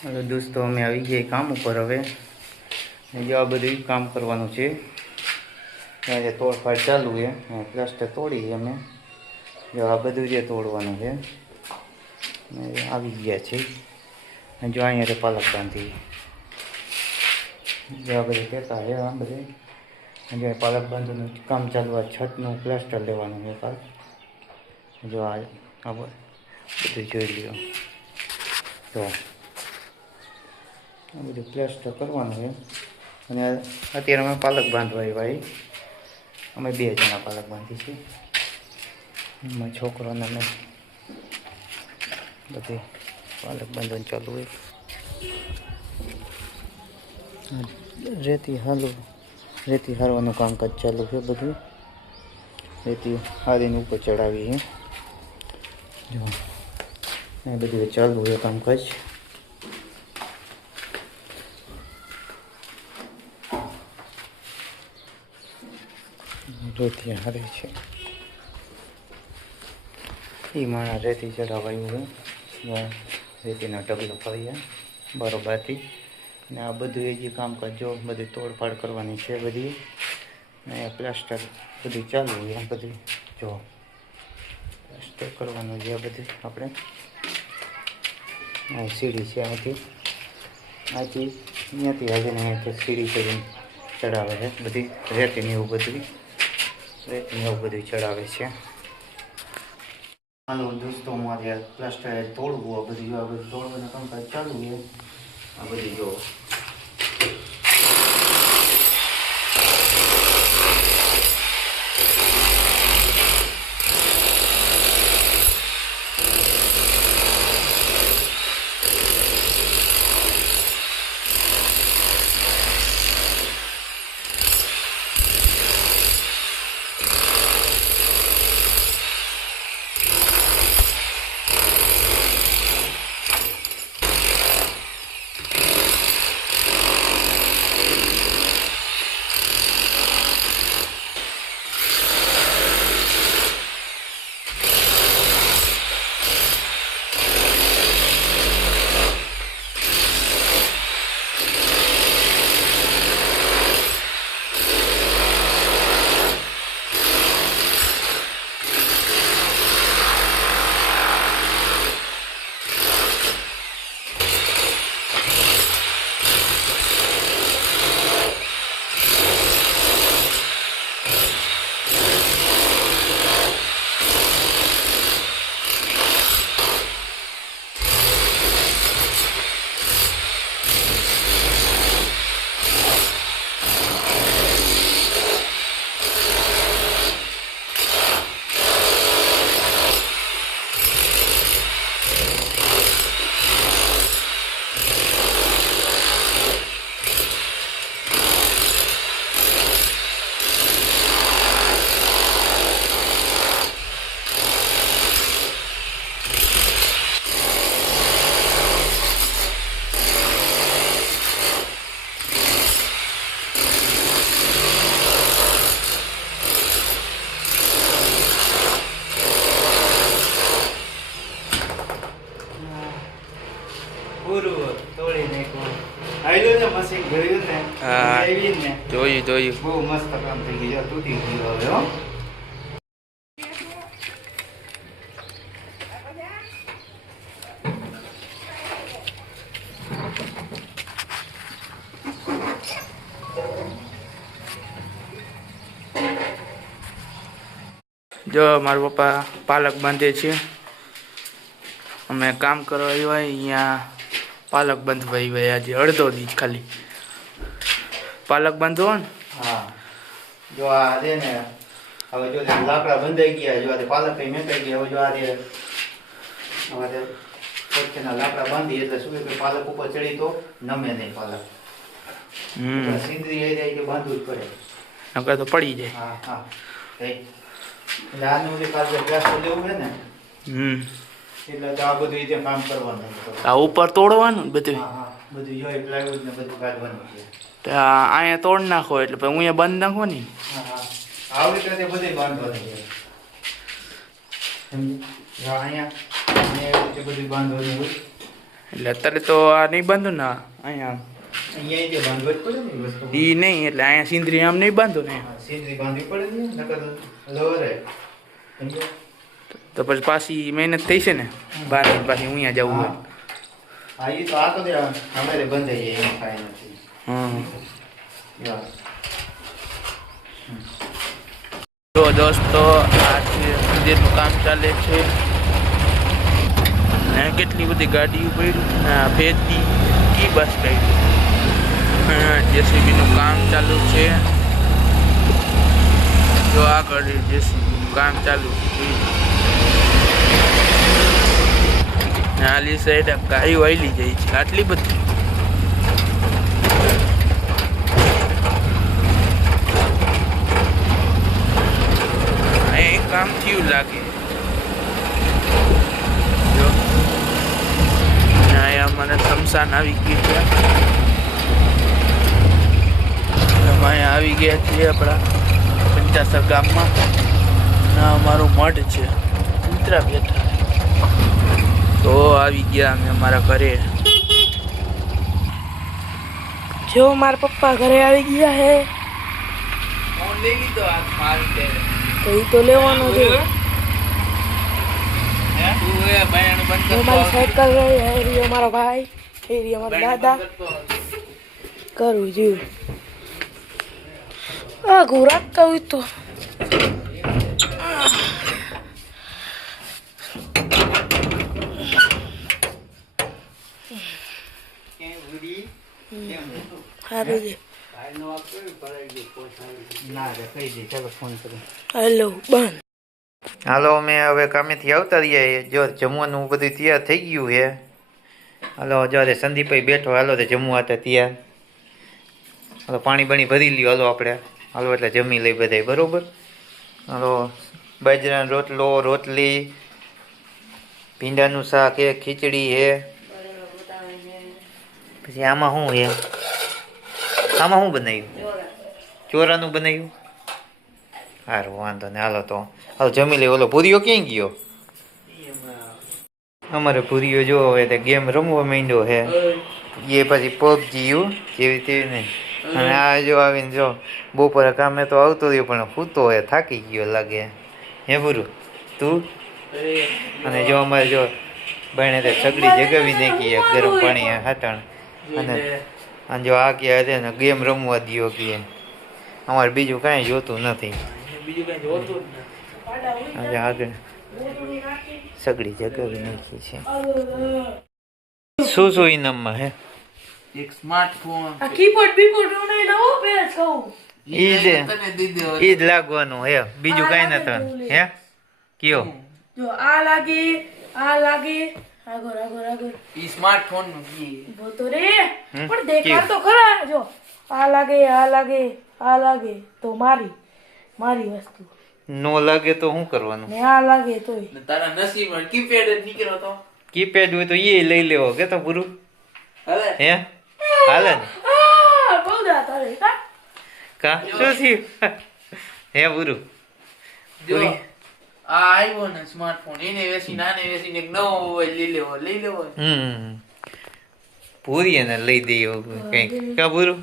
Hello दोस्तों, અમે આવી ગયા કામ ઉપર હવે જો આ બધું કામ કરવાનું છે। આજે તોડફાડ ચાલુ છે, પ્લાસ્ટર તોડી અમે જો આ બધું જે તોડવાનું છે આવી ગયા છે। જો અહીંયા પાલક બાંધી જો આ બધું કહેતા છે આ બધે જે પાલક બાંધવાનું કામ ચાલુ, છતનું પ્લાસ્ટર લેવાનું છે કાલ। જો આ બધું જોઈ લ્યો, તો આ બધું પ્લાસ્ટર કરવાનું છે। અને અત્યારે અમે પાલક બાંધવા આવ્યા, અમે 2 જણા પાલક બાંધી છે। એમાં છોકરોને અમે બધી પાલક બાંધવાનું ચાલુ હોય। રેતી હારવાનું કામકાજ ચાલુ છે। બધું રેતી હારીને ઉપર ચડાવી છે। જો એ બધું ચાલુ છે કામકાજ। રેતી હારે છે, એ માણસ રેતી ચડાવાયું છે, રેતીના ઢગલો કરીએ બરોબરથી। ને આ બધું એ જે કામકાજ જો બધી તોડફાડ કરવાની છે બધી, ને પ્લાસ્ટર બધું ચાલુ હોય। બધું જો પ્લાસ્ટર કરવાનું છે બધું આપણે। આ સીડી છે, અહીંયાથી અહીંયાથી અહીંયાથી સીડી કરીને ચડાવે છે બધી રેતીને એવું બધું ચડાવે છે। હાલો દોસ્તો, મારે પ્લાસ્ટર તોડવું, આ બધું તોડવાનું કામકાજ ચાલુ છે। આ બધી જો તોડી નાખ્યું, આયલું ને મશીન જોયું ને? હા, જોયું બહુ મસ્ત કામ થઈ ગયું, તૂટી ગયું હવે હો। જો મારા પપ્પા પાલક બાંધે છે, અમે કામ કરવા આવ્યા અહીંયા પાલક બાંધવા આવ્યા। આજે અડધો દી ખાલી પાલક બાંધવો ને। હા, જો આ દે ને હવે જો લાકડા બંધાઈ ગયા, જો આ પાલક કઈ મેકાઈ ગયા, હવે જો આ અમારે પોતાના લાકડા બાંધી એટલે શું કે પાલક ઉપર ચડી તો નમે નહીં પાલક। સિંદરી આવી જાય કે બાંધવું જ પડે, નકર તો પડી જાય। હા હા, એટલે આનું જે કાલે પ્લાસ્ટર લેવું છે ને, એટલે તો આ બધું રીતે કામ કરવાનું, આ ઉપર તોડવાનું બધું। હા, બધું જોઈ પ્લાયવુડ ને બધું કાઢવાનું છે, તો અહીંયા તોડ નાખો એટલે પછી અહીંયા બંધ નાખો ને। હા, આવી રીતે બધું બાંધવાનું છે, અહીંયા બધું બાંધવાનું હોય। એટલે અત્યારે તો આ નહીં બાંધો ને અહીંયા અહીંયા જે બાંધવું જ પડે ને એ વસ્તુ. એ નહીં એટલે અહીંયા સિંદરી આમ નહીં બાંધો ને સીધરી બાંધવી પડે ને નકર લવરે. સમજ્યો? તો પછી પાછી મહેનત થઈ છે ને બાંધી પાછી અહીંયા જવું હોય હા એ તો આ તો દે અમારે બંધાઈ જાય એમ કાંઈ નથી. હા યા. જો દોસ્તો આ છે મંદિરનું કામ ચાલે છે ને કેટલી બધી ગાડીઓ પડી ને ફેરતી ઈ બસ કાઢી જેસીબીનું કામ ચાલુ છે જો આગળ જેસીબીનું કામ ચાલુ છે ને આલી સાઈડ ગાયો વાયલી જાય છે આટલી બધી કામ થયું લાગે જો અહીંયા મને શમશાન આવી ગયું છે અહીંયા આવી ગયા છીએ આપણા પંચાસર ગામમાં ના અમારું મઠ છે કૂતરા બેઠા તો આવી ગયા અમે અમારા ઘરે જો મારા પપ્પા ઘરે આવી ગયા હે ફોન લઈ લીધો આ મારી તે તો એ તો લેવાનો છે જો મારી સાયકલ રહી હેરી અમારો ભાઈ હેરી અમારા દાદા કરું જીવ આ ઘોરાકતા હોય તો સારું છે ના રે કહી દે ચાલો ફોન કરો. હેલો બંધ. હાલો અમે હવે કામેથી આવતા રહીએ. જો જમવાનું બધું તૈયાર થઈ ગયું છે. હાલો જ્યારે સંદીપભાઈ બેઠો હાલો તો જમવા હતા તૈયાર. હાલો પાણી બાણી ભરી લ્યો હાલો આપણે હાલો એટલે જમી લઈ બધાય બરોબર. હાલો બાજરાનો રોટલો રોટલી ભીંડાનું શાક છે ખીચડી છે પછી આમાં શું છે આમાં શું બનાવ્યું ચોરાનું બનાવ્યું સારું વાંધો ને હાલો તો હાલો જમી લે. ઓલો પૂરીઓ ક્યાં ગયો અમારે પૂરીઓ જો હવે તે ગેમ રમવા માંડ્યો છે એ પછી પબજી જેવી તેવી નહીં. અને આ જો આવીને જો બપોરે કામે તો આવતો રહ્યો પણ સૂતો હોય થાકી ગયો લાગે હે પૂરું તું. અને જો અમારે જો બહેને તે સગડી જગાવી નાખી ગરમ પાણી હાટણ અને જો આ કે છે ને ગેમ રમવા દો કે અમારે બીજું કાંઈ જોતું નથી. આજે આગળ સગડી જગાવી નાખી છે. શું શું ઇનામમાં હે એક સ્માર્ટફોન આ કીબોર્ડ બીબોર્ડ ઉને નવો પેજ કહું ઈ જ લાગવાનું હે બીજું કાંઈ નથી હે કયો જો આ લાગે આગળ ઈ સ્માર્ટફોન નું કી બોતો રે પણ દેખાડ તો ખરા જો આ લાગે તો મારી વસ્તુ નો લાગે તો શું કરવાનું ને આ લાગે તોય તારા નસીબમાં કીપેડ જ નીકળ્યો તો કીપેડ હોય તો એ લઈ લેવો કે તો પૂરું હવે હે હાલે ને બહુ દાત અરે કા શું થયું હે પૂરું જો આ આવ્યો ને સ્માર્ટફોન એને વેચીને આને વેચીને એક નવો મોબાઈલ લઈ લેવો પૂરી એને લઈ દઈએ કઈક કા પૂરું